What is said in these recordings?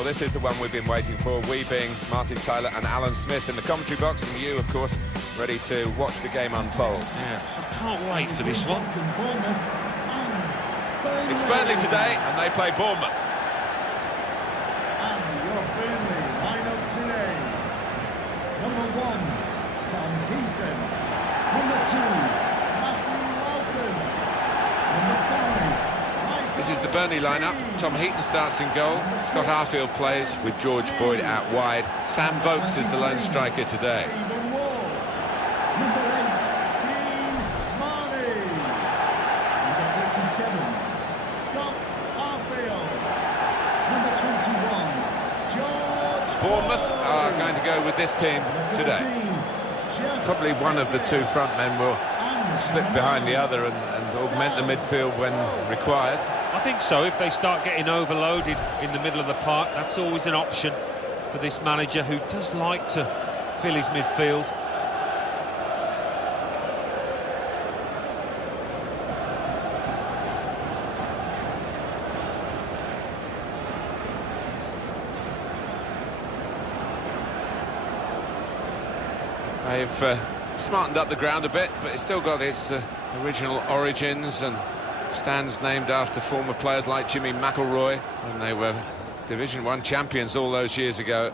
Well, this is the one we've been waiting for, we being Martin Tyler and Alan Smith in the commentary box, and you, of course, ready to watch the game unfold. Yeah, I can't wait for this one. It's Burnley today, and they play Bournemouth. And your Burnley line-up today. Number 1, Tom Heaton. Number 2, Matthew Walton. Number 5, This is the Burnley lineup. Tom Heaton starts in goal. Scott Arfield plays with George Boyd out wide. Sam Vokes is the lone striker today. Stephen Moor. Number 8, Dean Marley. Number 37, Scott Arfield. Number 21, George Bournemouth are going to go with this team today. Probably one of the two front men will slip behind the other and augment the midfield when required. I think so. If they start getting overloaded in the middle of the park, that's always an option for this manager, who does like to fill his midfield. They've smartened up the ground a bit, but it's still got its original origins and stands named after former players like Jimmy McIlroy when they were Division 1 champions all those years ago.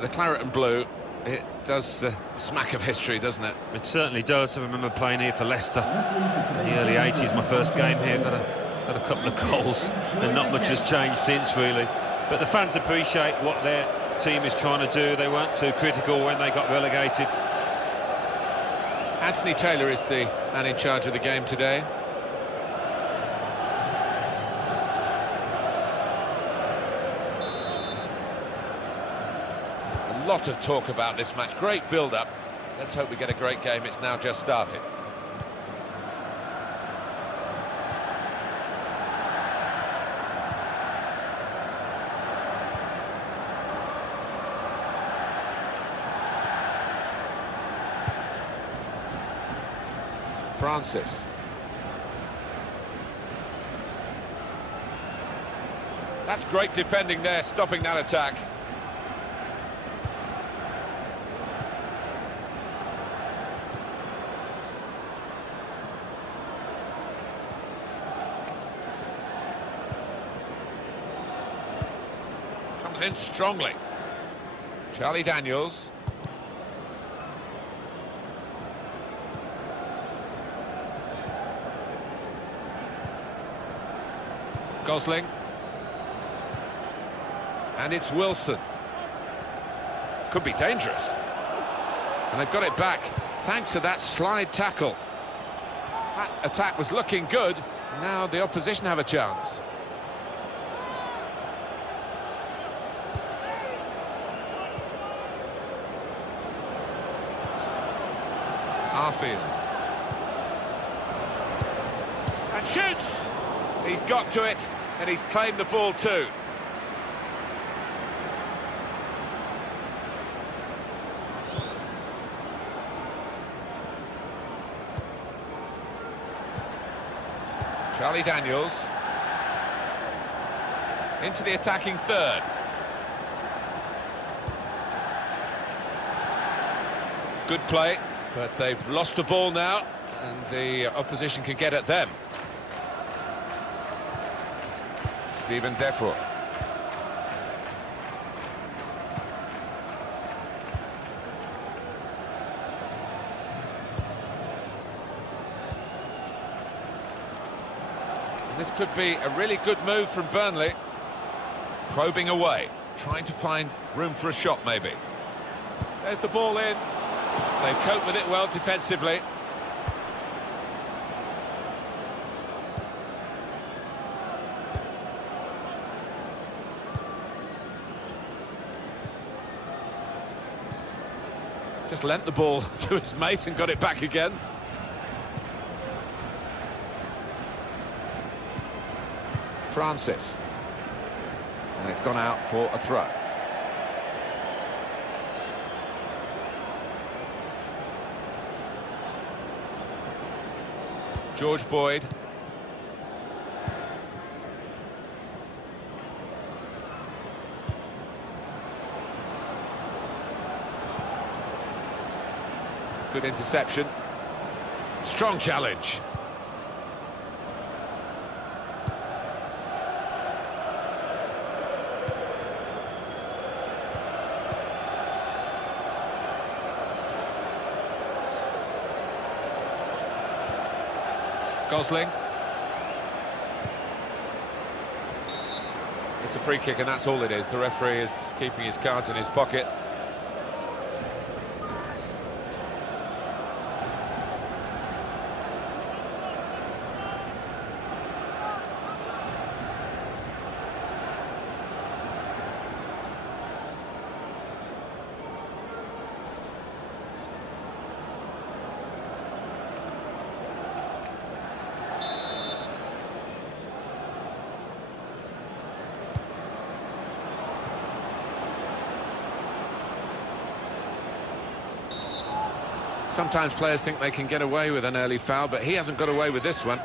The claret and blue, it does smack of history, doesn't it? It certainly does. I remember playing here for Leicester in the early 80s, my first game here. Got a couple of goals, and not much has changed since, really. But the fans appreciate what their team is trying to do. They weren't too critical when they got relegated. Anthony Taylor is the man in charge of the game today. A lot of talk about this match. Great build-up. Let's hope we get a great game. It's now just started. Francis. That's great defending there, stopping that attack. Comes in strongly. Charlie Daniels. Gosling. And it's Wilson. Could be dangerous. And they've got it back thanks to that slide tackle. That attack was looking good. Now the opposition have a chance. Arfield. And shoots! He's got to it, and he's claimed the ball too. Charlie Daniels. Into the attacking third. Good play, but they've lost the ball now, and the opposition can get at them. Stephen Defro. This could be a really good move from Burnley. Probing away, trying to find room for a shot maybe. There's the ball in. They've coped with it well defensively. Just lent the ball to his mate and got it back again. Francis. And it's gone out for a throw. George Boyd. Good interception. Strong challenge. Gosling. It's a free kick and that's all it is. The referee is keeping his cards in his pocket. Sometimes players think they can get away with an early foul, but he hasn't got away with this one.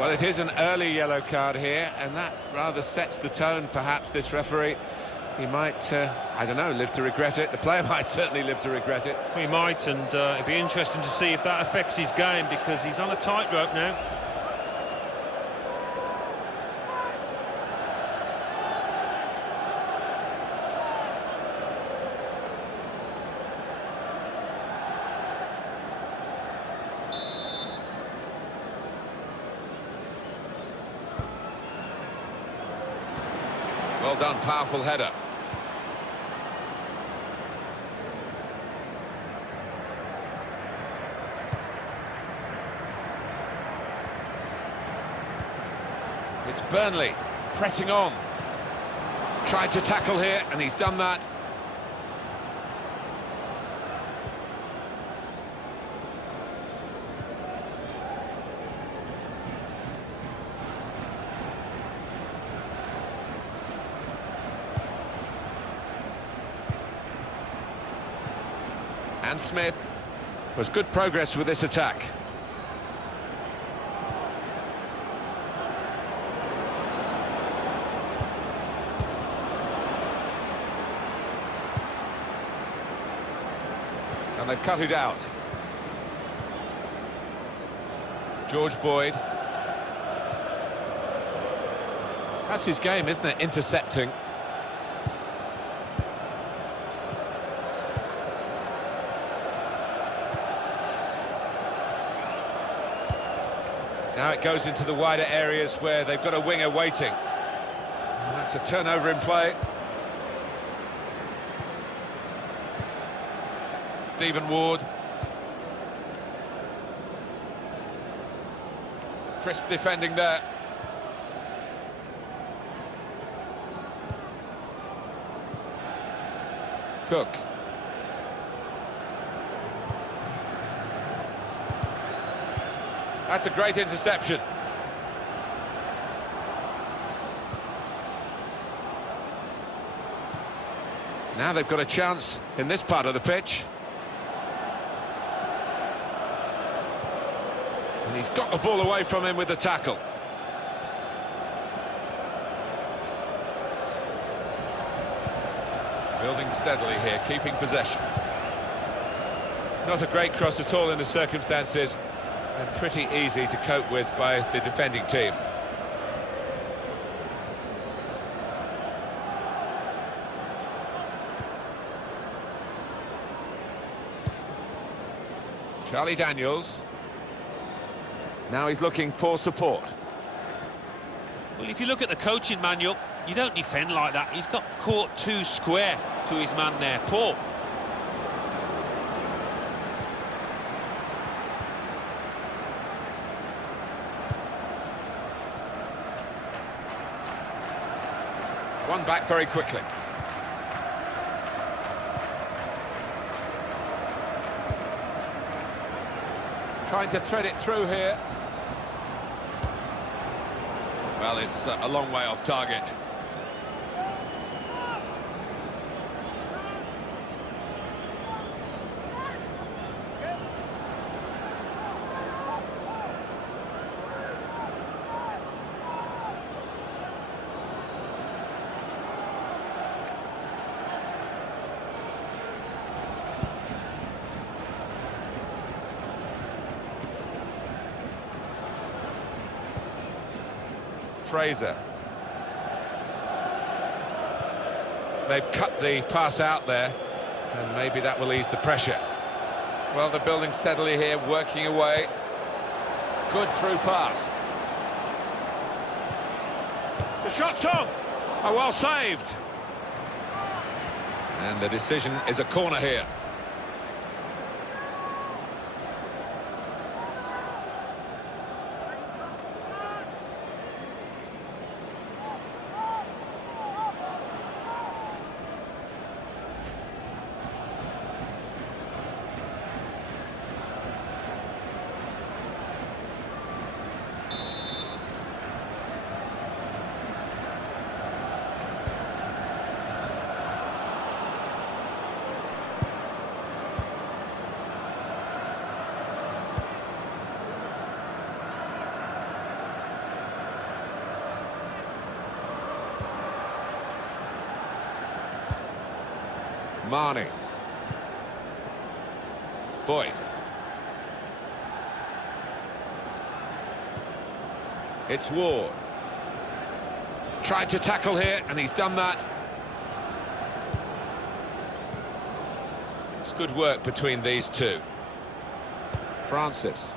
Well, it is an early yellow card here, and that rather sets the tone, perhaps, this referee. He might, I don't know, live to regret it. The player might certainly live to regret it. He might, and it'd be interesting to see if that affects his game, because he's on a tightrope now. Well done, powerful header. It's Burnley pressing on. Tried to tackle here, and he's done that. And Smith was good progress with this attack. And they've cut it out. George Boyd. That's his game, isn't it? Intercepting. Now it goes into the wider areas where they've got a winger waiting. And that's a turnover in play. Stephen Ward. Crisp defending there. Cook. That's a great interception. Now they've got a chance in this part of the pitch. And he's got the ball away from him with the tackle. Building steadily here, keeping possession. Not a great cross at all in the circumstances, and pretty easy to cope with by the defending team. Charlie Daniels. Now he's looking for support. Well, if you look at the coaching manual, you don't defend like that. He's got caught too square to his man there. Poor. One back very quickly. Trying to thread it through here. Well, it's a long way off target. Fraser. They've cut the pass out there, and maybe that will ease the pressure. Well, they're building steadily here, working away. Good through pass. The shot's on! Oh, well saved. And the decision is a corner here. Marnie. Boyd. It's Ward. Tried to tackle here, and he's done that. It's good work between these two. Francis.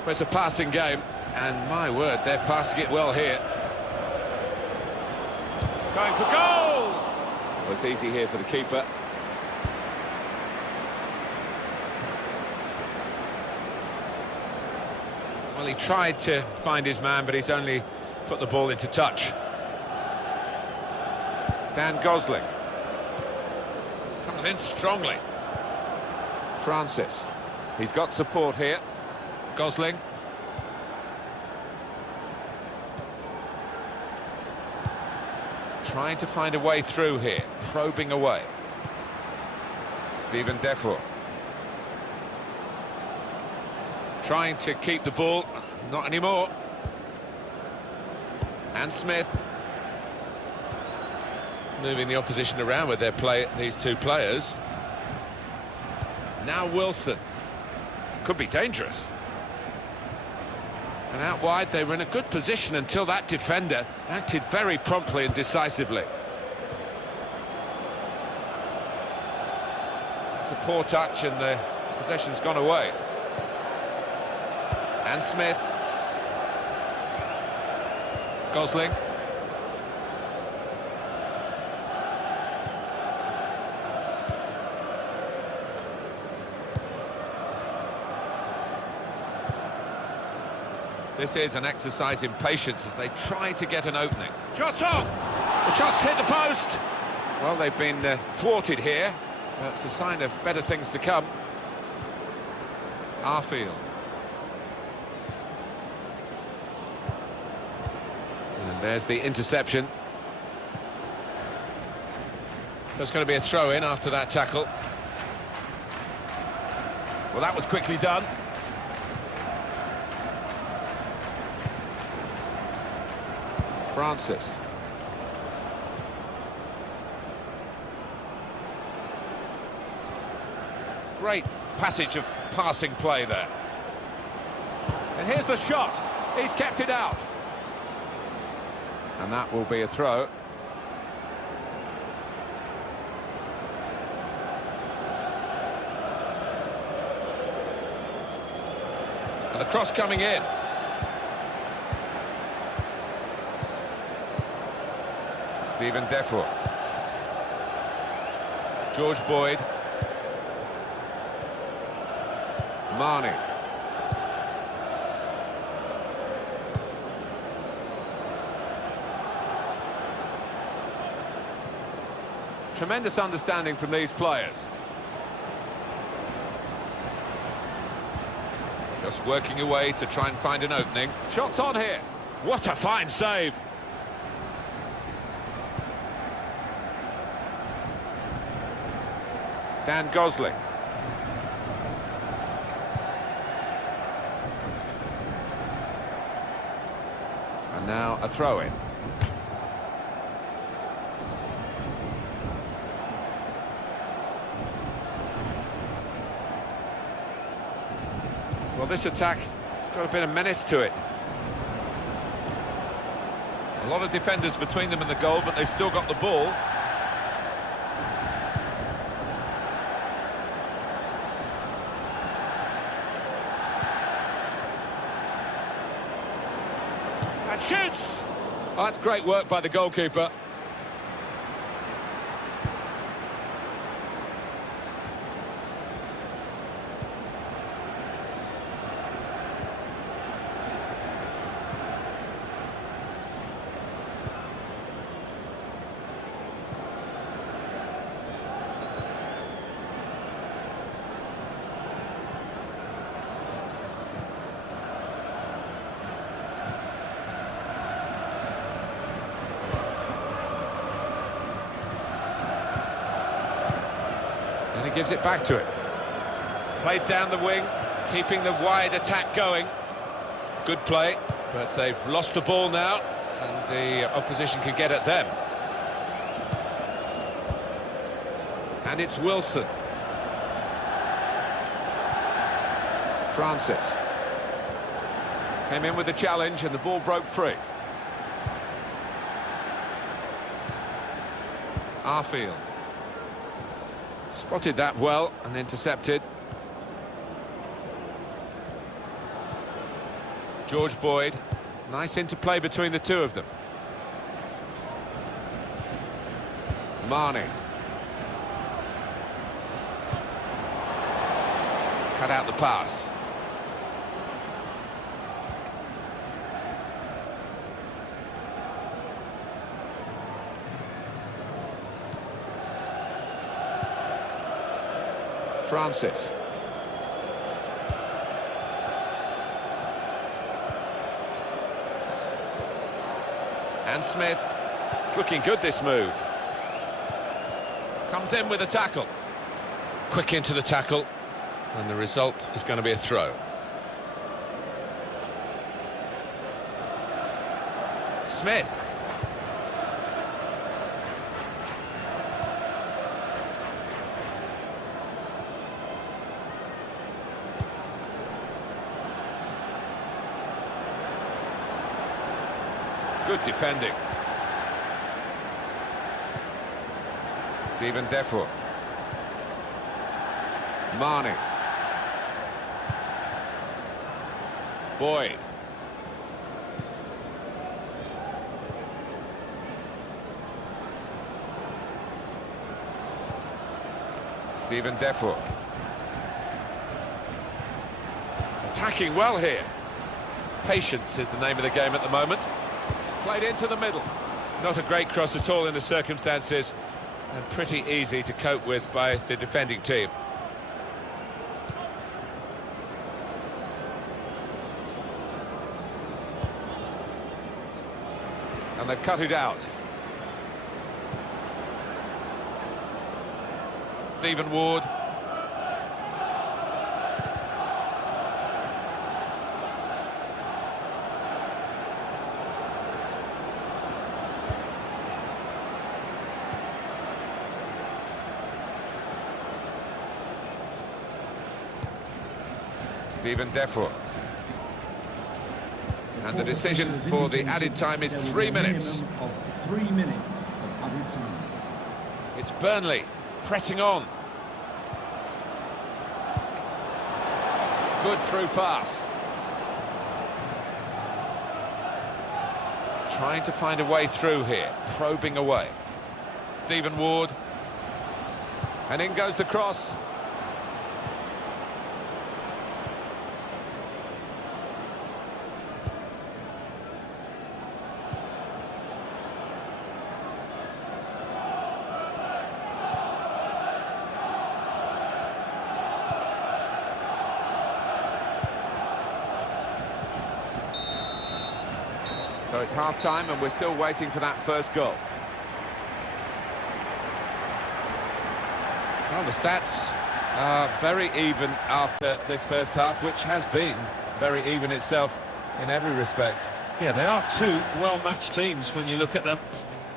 Well, it's a passing game, and my word, they're passing it well here. Going for goal! Well, it's easy here for the keeper. Well, he tried to find his man, but he's only put the ball into touch. Dan Gosling. Comes in strongly. Francis. He's got support here. Gosling. Trying to find a way through here, probing away. Stephen Defoe. Trying to keep the ball, not anymore. And Smith. Moving the opposition around with these two players. Now Wilson. Could be dangerous. And out wide, they were in a good position until that defender acted very promptly and decisively. It's a poor touch, and the possession's gone away. And Smith. Gosling. This is an exercise in patience as they try to get an opening. Shot's on! The shot's hit the post! Well, they've been thwarted here. That's a sign of better things to come. Arfield. And there's the interception. There's going to be a throw-in after that tackle. Well, that was quickly done. Francis. Great passage of passing play there. And here's the shot. He's kept it out. And that will be a throw. And the cross coming in. Stephen Defoe. George Boyd. Marnie. Tremendous understanding from these players. Just working away to try and find an opening. Shots on here. What a fine save. Dan Gosling. And now a throw-in. Well, this attack has got a bit of menace to it. lot of defenders between them and the goal, but they've still got the ball. And shoots! Oh, that's great work by the goalkeeper. And he gives it back to it. Played down the wing, keeping the wide attack going. Good play, but they've lost the ball now, and the opposition can get at them. And it's Wilson. Francis. Came in with the challenge, and the ball broke free. Arfield. Spotted that well and intercepted. George Boyd. Nice interplay between the two of them. Marnie. Cut out the pass. Francis. And Smith. It's looking good, this move. Comes in with a tackle. Quick into the tackle. And the result is going to be a throw. Smith. Good defending. Stephen Defoe. Marnie. Boyd. Stephen Defoe. Attacking well here. Patience is the name of the game at the moment. Played into the middle. Not a great cross at all in the circumstances, and pretty easy to cope with by the defending team. And they've cut it out. Stephen Ward. Stephen Defoe. And the decision for the added time is 3 minutes. 3 minutes of added time. It's Burnley pressing on. Good through pass. Trying to find a way through here, probing away. Stephen Ward. And in goes the cross. So it's half-time and we're still waiting for that first goal. Well, the stats are very even after this first half, which has been very even itself in every respect. Yeah, they are two well-matched teams when you look at them.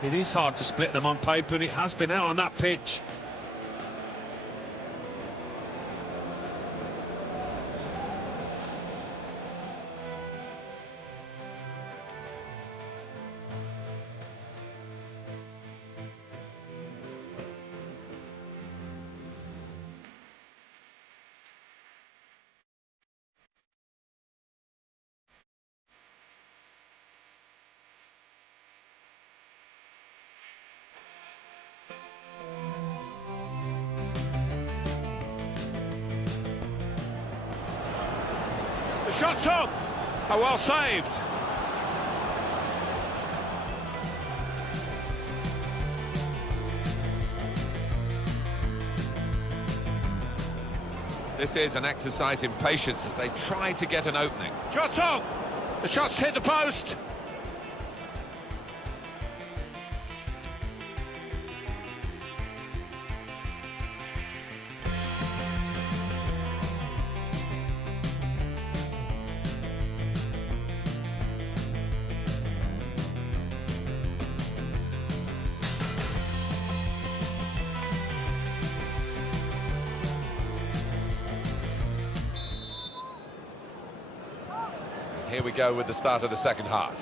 It is hard to split them on paper, and it has been out on that pitch. The shot's on. Oh, well saved. This is an exercise in patience as they try to get an opening. Shot's on! The shot's hit the post! Here we go with the start of the second half.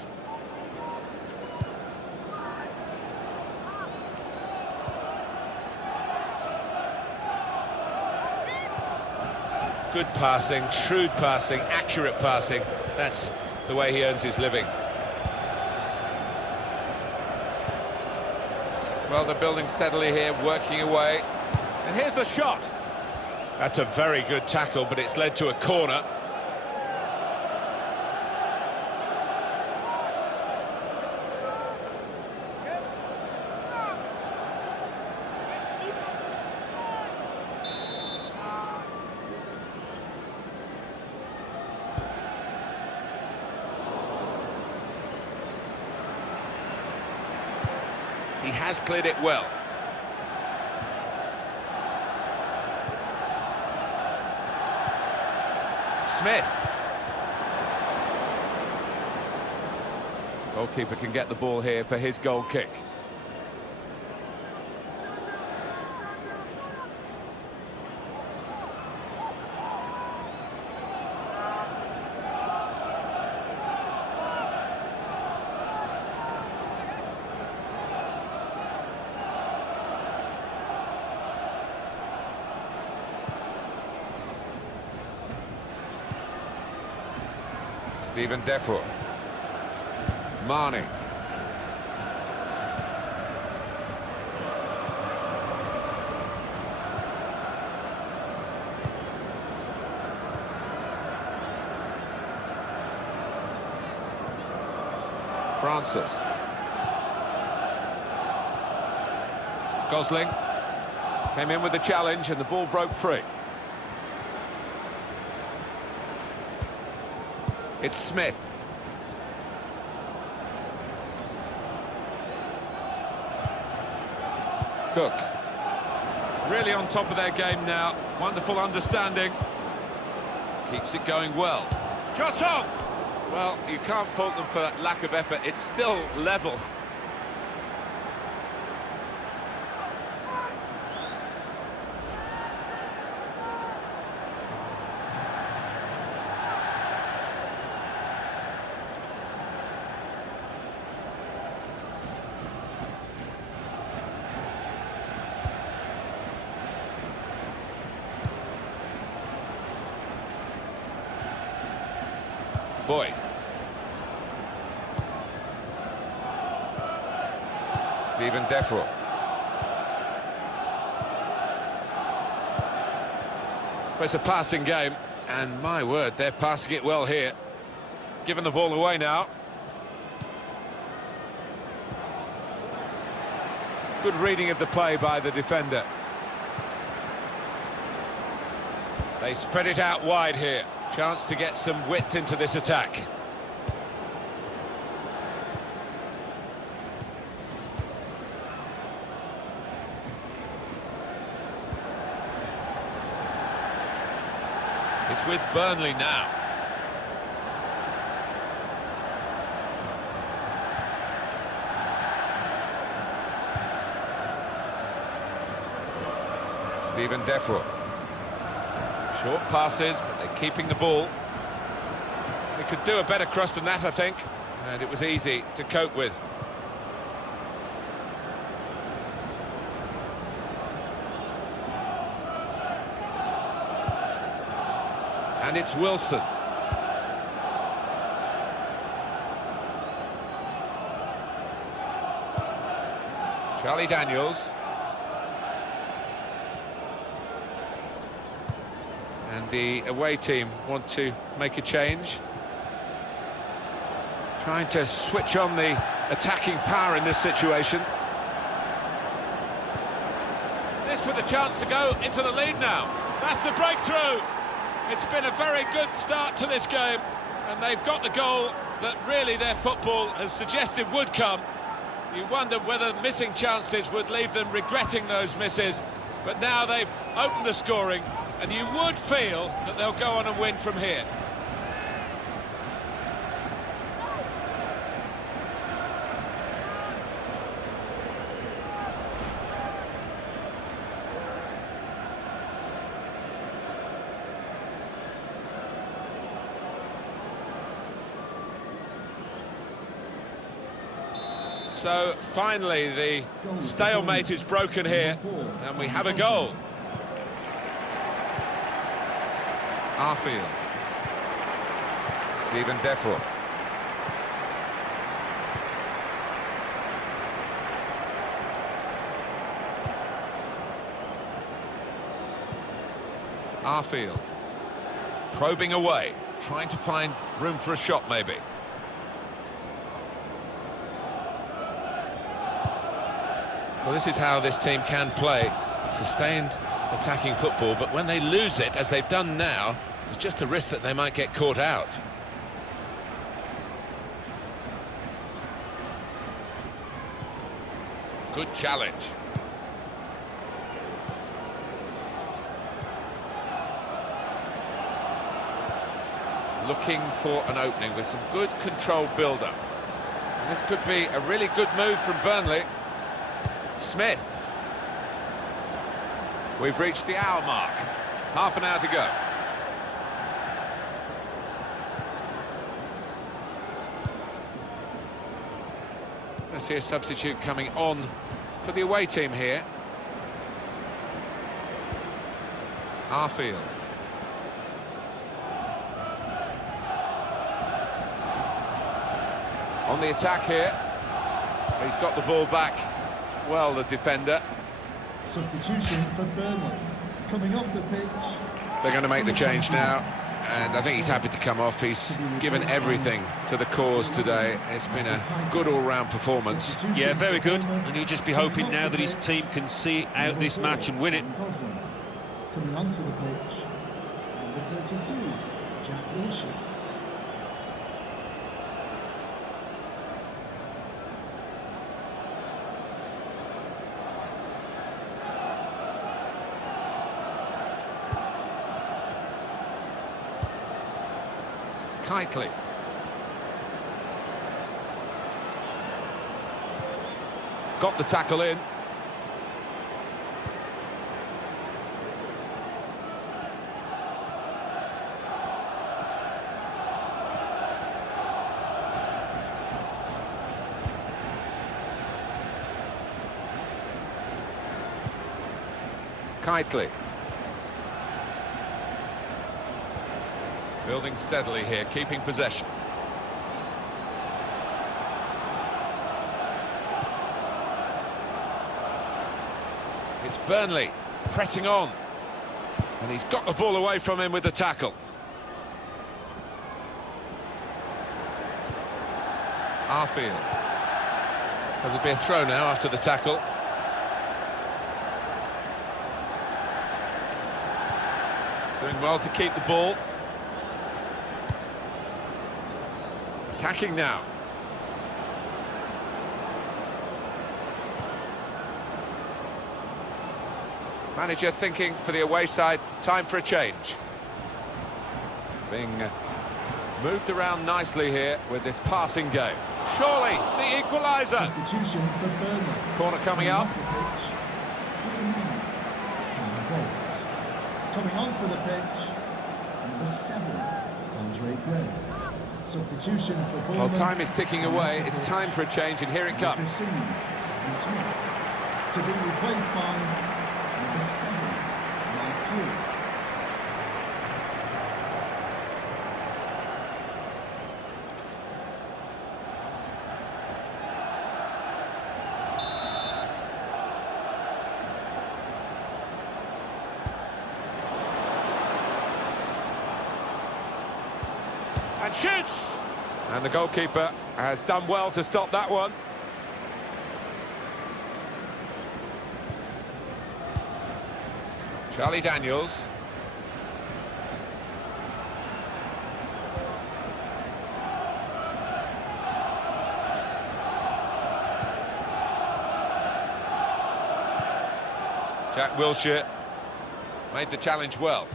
Good passing, shrewd passing, accurate passing. That's the way he earns his living. Well, they're building steadily here, working away. And here's the shot. That's a very good tackle, but it's led to a corner. He has cleared it well. Smith. Goalkeeper can get the ball here for his goal kick. Stephen Defro. Marnie. Francis. Gosling came in with the challenge and the ball broke free. It's Smith. Cook. Really on top of their game now. Wonderful understanding. Keeps it going well. Shot on! Well, you can't fault them for that lack of effort. It's still level. Boyd. Stephen Defro. It's a passing game, and my word, they're passing it well here. Giving the ball away now. Good reading of the play by the defender. They spread it out wide here. Chance to get some width into this attack. It's with Burnley now. Stephen Defro. Short passes, but they're keeping the ball. We could do a better cross than that, I think, and it was easy to cope with. And it's Wilson. Charlie Daniels. And the away team want to make a change. Trying to switch on the attacking power in this situation. This with a chance to go into the lead now. That's the breakthrough. It's been a very good start to this game, and they've got the goal that really their football has suggested would come. You wonder whether missing chances would leave them regretting those misses, but now they've opened the scoring, and you would feel that they'll go on and win from here. So finally the stalemate is broken here, and we have a goal. Arfield. Stephen Defro. Arfield. Probing away, trying to find room for a shot maybe. Well, this is how this team can play, sustained attacking football, but when they lose it, as they've done now, there's just a risk that they might get caught out. Good challenge. Looking for an opening with some good controlled build-up. And this could be a really good move from Burnley. Smith. We've reached the hour mark. Half an hour to go. I see a substitute coming on for the away team here. Arfield. On the attack here. He's got the ball back. Well, the defender. Substitution for Burnley. Coming off the pitch. They're going to make the change now, and I think he's happy to come off. He's given everything to the cause today. It's been a good all-round performance. Yeah, very good. And you'll just be hoping now that his team can see out this match and win it. Coming onto the pitch, number 32, Jack Wilshere. Kitely. Got the tackle in. Kitely. Building steadily here, keeping possession. It's Burnley pressing on. And he's got the ball away from him with the tackle. Arfield. There'll be a throw now after the tackle. Doing well to keep the ball. Attacking now. Manager thinking for the away side, time for a change. Being moved around nicely here with this passing game. Surely the equaliser. Substitution for Burnley. Corner coming up. Coming onto the pitch, number 7, Andre Gray. Substitution for Bournemouth. Well, time is ticking away. It's time for a change, and here it comes. Smith, to be replaced by number 7, Moor. And shoots! And the goalkeeper has done well to stop that one. Charlie Daniels. Jack Wilshere made the challenge well.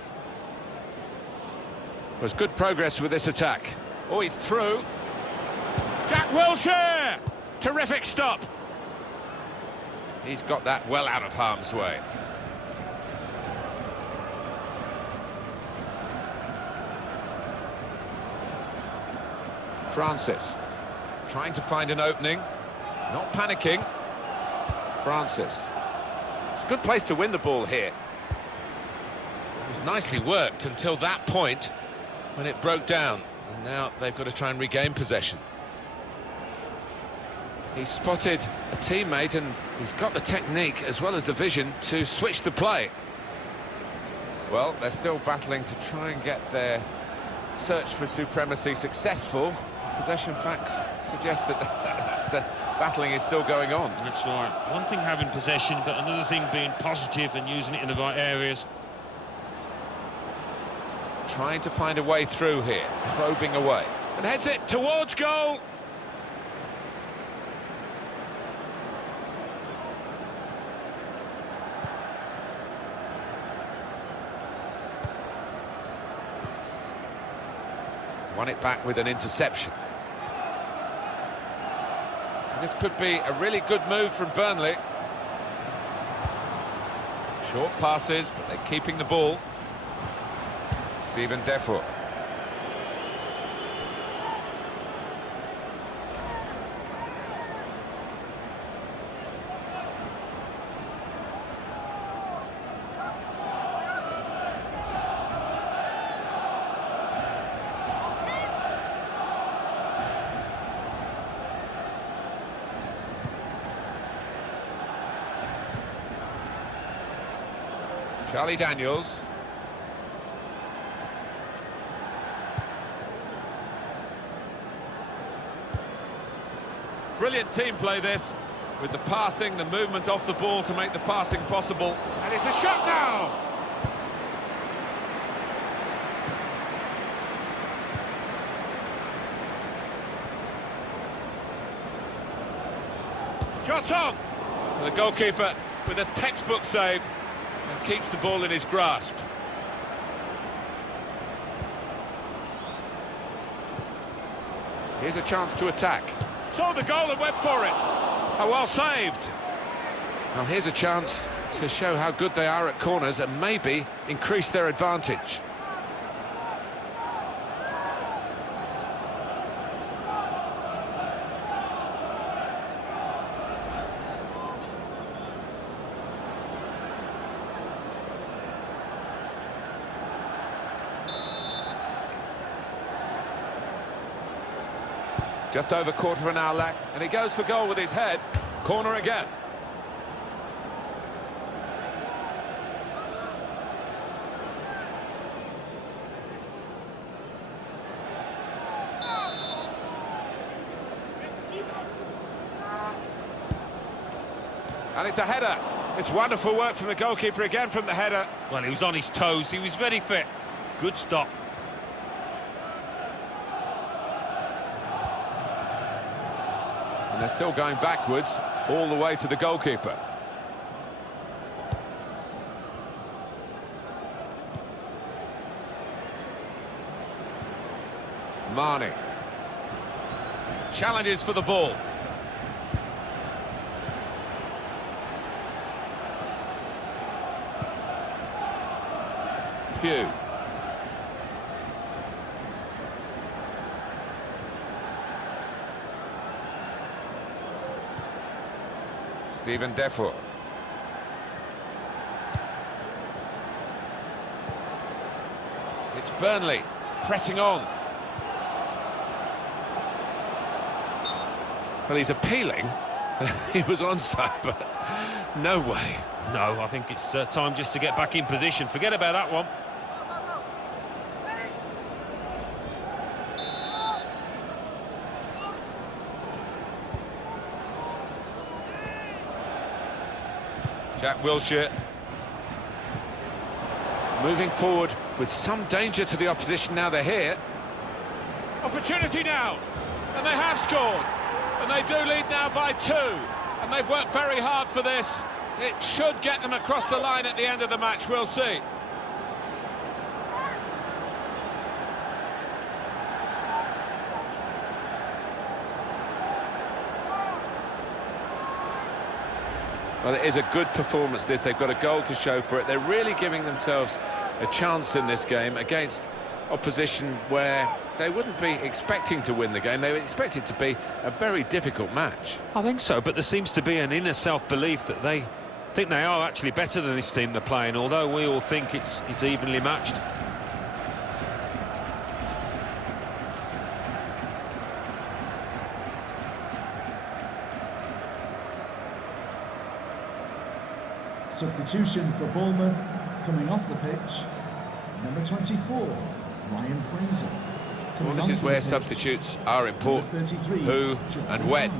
There's good progress with this attack. Oh, he's through. Jack Wilshere! Terrific stop. He's got that well out of harm's way. Francis, trying to find an opening, not panicking. Francis. It's a good place to win the ball here. It was nicely worked until that point when it broke down. And now they've got to try and regain possession. He spotted a teammate and he's got the technique as well as the vision to switch the play. Well, they're still battling to try and get their search for supremacy successful. Possession facts suggest that battling is still going on. That's right. One thing having possession, but another thing being positive and using it in the right areas. Trying to find a way through here, probing away. And heads it towards goal! Won it back with an interception. And this could be a really good move from Burnley. Short passes, but they're keeping the ball. Stephen Defoe. Charlie Daniels. Brilliant team play this, with the passing, the movement off the ball to make the passing possible. And it's a shot now! Shot on! And the goalkeeper with a textbook save and keeps the ball in his grasp. Here's a chance to attack. Saw the goal and went for it. Oh, well saved. Well, here's a chance to show how good they are at corners and maybe increase their advantage. Just over quarter of an hour left, and he goes for goal with his head. Corner again. And it's a header. It's wonderful work from the goalkeeper again from the header. Well, he was on his toes, he was very fit. Good stop. And they're still going backwards all the way to the goalkeeper. Marnie. Challenges for the ball. Pugh. Stephen Defoe. It's Burnley pressing on. Well, he's appealing. He was onside, but no way. No, I think it's time just to get back in position. Forget about that one. Jack Wilshere. Moving forward with some danger to the opposition now they're here. Opportunity now, and they have scored. And they do lead now by 2. And they've worked very hard for this. It should get them across the line at the end of the match, we'll see. Well, it is a good performance, this. They've got a goal to show for it. They're really giving themselves a chance in this game against opposition where they wouldn't be expecting to win the game. They were expected to be a very difficult match. I think so, but there seems to be an inner self-belief that they think they are actually better than this team they're playing, although we all think it's evenly matched. Substitution for Bournemouth, coming off the pitch, number 24, Ryan Fraser. Well, this is where substitutes are important, who and when.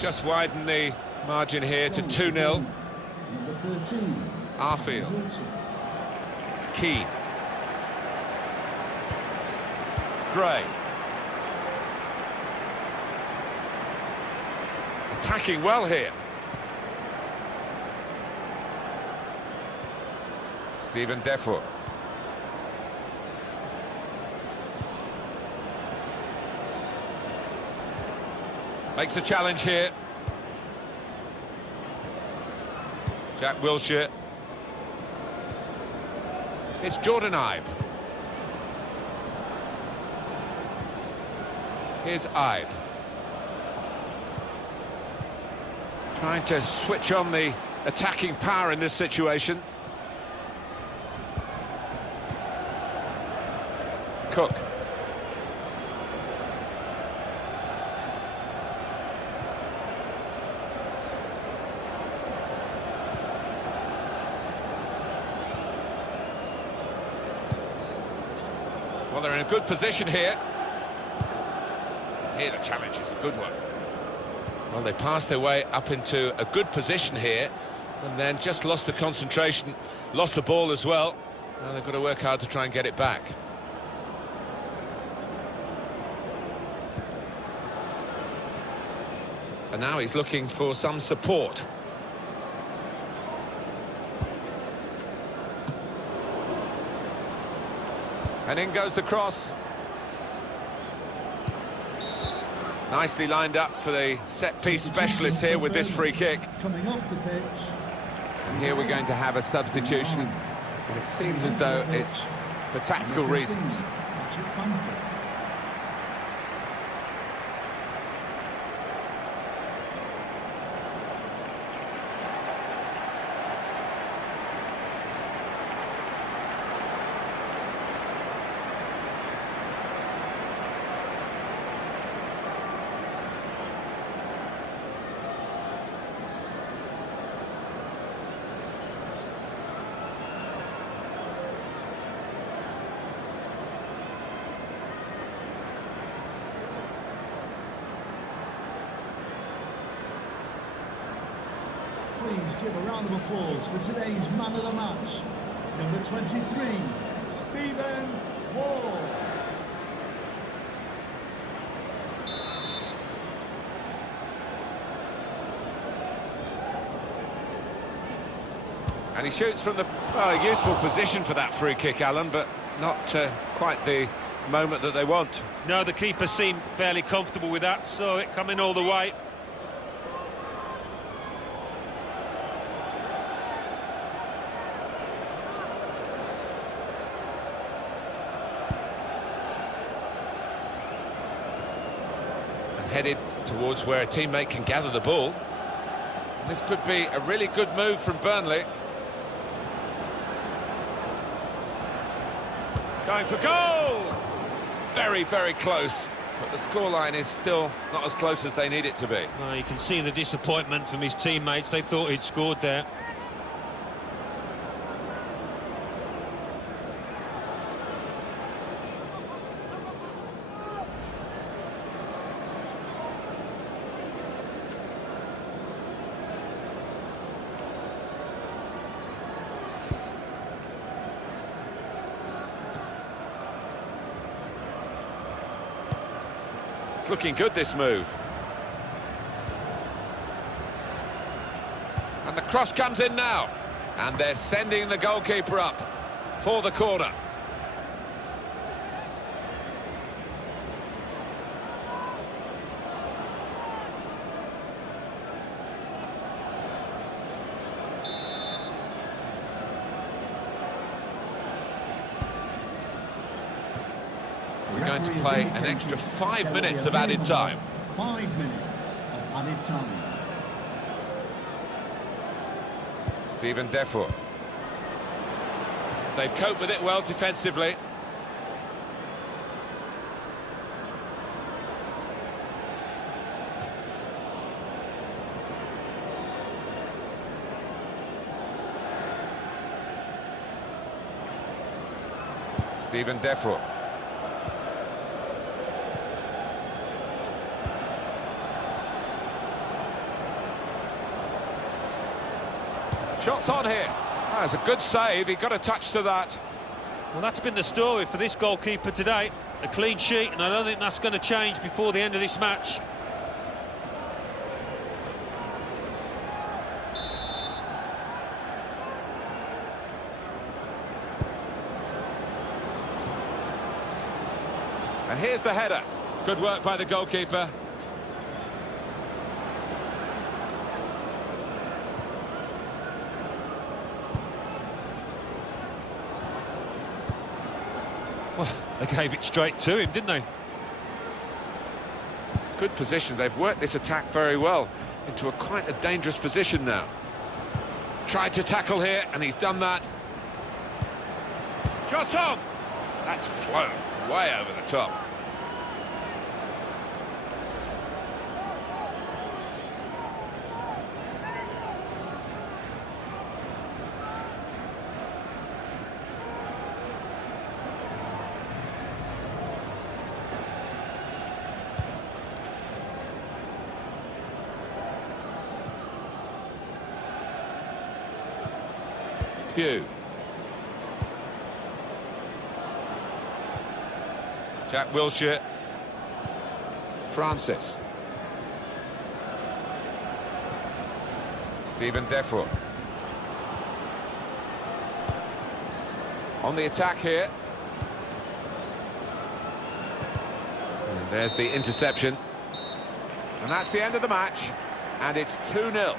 Just widen the margin here to 2-0. Number 13, Arfield. Keane. Gray. Attacking well here. Stephen Defoe. Makes a challenge here. Jack Wilshere. It's Jordan Ibe. Here's Ibe. Trying to switch on the attacking power in this situation. Cook. Well, they're in a good position here. Here the challenge is a good one. Well, they passed their way up into a good position here and then just lost the concentration, lost the ball as well. Now they've got to work hard to try and get it back. And now he's looking for some support. And in goes the cross. Nicely lined up for the set-piece specialist here with this free kick. Coming off the pitch. And here we're going to have a substitution. And it seems as though it's for tactical reasons. Please give a round of applause for today's man of the match, number 23, Stephen Moor. And he shoots from the useful position for that free kick, Alan, but not quite the moment that they want. No, the keeper seemed fairly comfortable with that, so it coming all the way. Headed towards where a teammate can gather the ball. This could be a really good move from Burnley. Going for goal! Very, very close. But the scoreline is still not as close as they need it to be. Well, you can see the disappointment from his teammates. They thought he'd scored there. It's looking good, this move. And the cross comes in now. And they're sending the goalkeeper up for the corner. We're going to play an extra 5 minutes of added time. 5 minutes of added time. Stephen Defoe. They've coped with it well defensively. Stephen Defoe. Shots on here. That's a good save. He got a touch to that. Well, that's been the story for this goalkeeper today. A clean sheet, and I don't think that's going to change before the end of this match. And here's the header. Good work by the goalkeeper. Well, they gave it straight to him, didn't they? Good position. They've worked this attack very well into quite a dangerous position now. Tried to tackle here, and he's done that. Shot on! That's flown way over the top. BOU. Jack Wilshere. Francis. Stephen Defoe. On the attack here. And there's the interception. And that's the end of the match. And it's 2-0.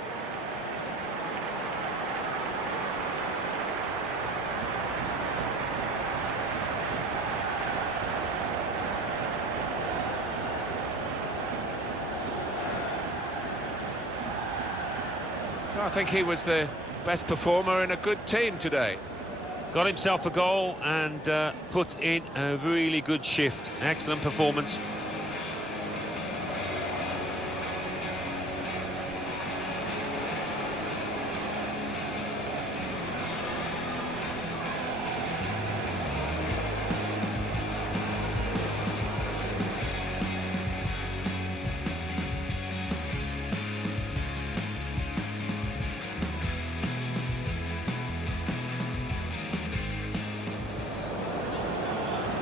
I think he was the best performer in a good team today. Got himself a goal and put in a really good shift. Excellent performance.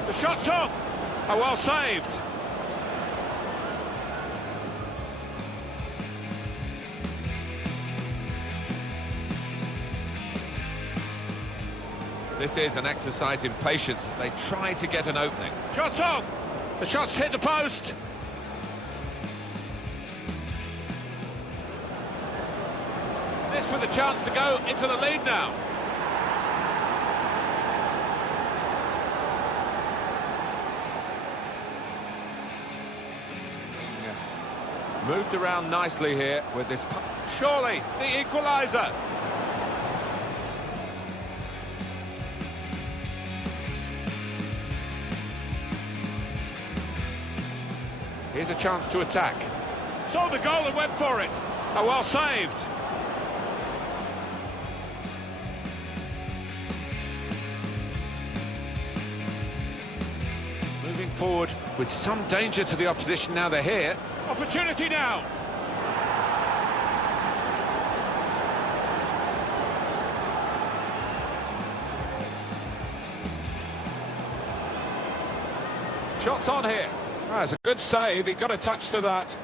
The shot's on! Oh, well saved. This is an exercise in patience as they try to get an opening. Shot's on! The shot's hit the post! This with a chance to go into the lead now. Moved around nicely here with this. Surely the equaliser. Here's a chance to attack. Saw the goal and went for it. Oh, well saved. Moving forward with some danger to the opposition now they're here. Opportunity now. Shots on here. That's a good save, he got a touch to that.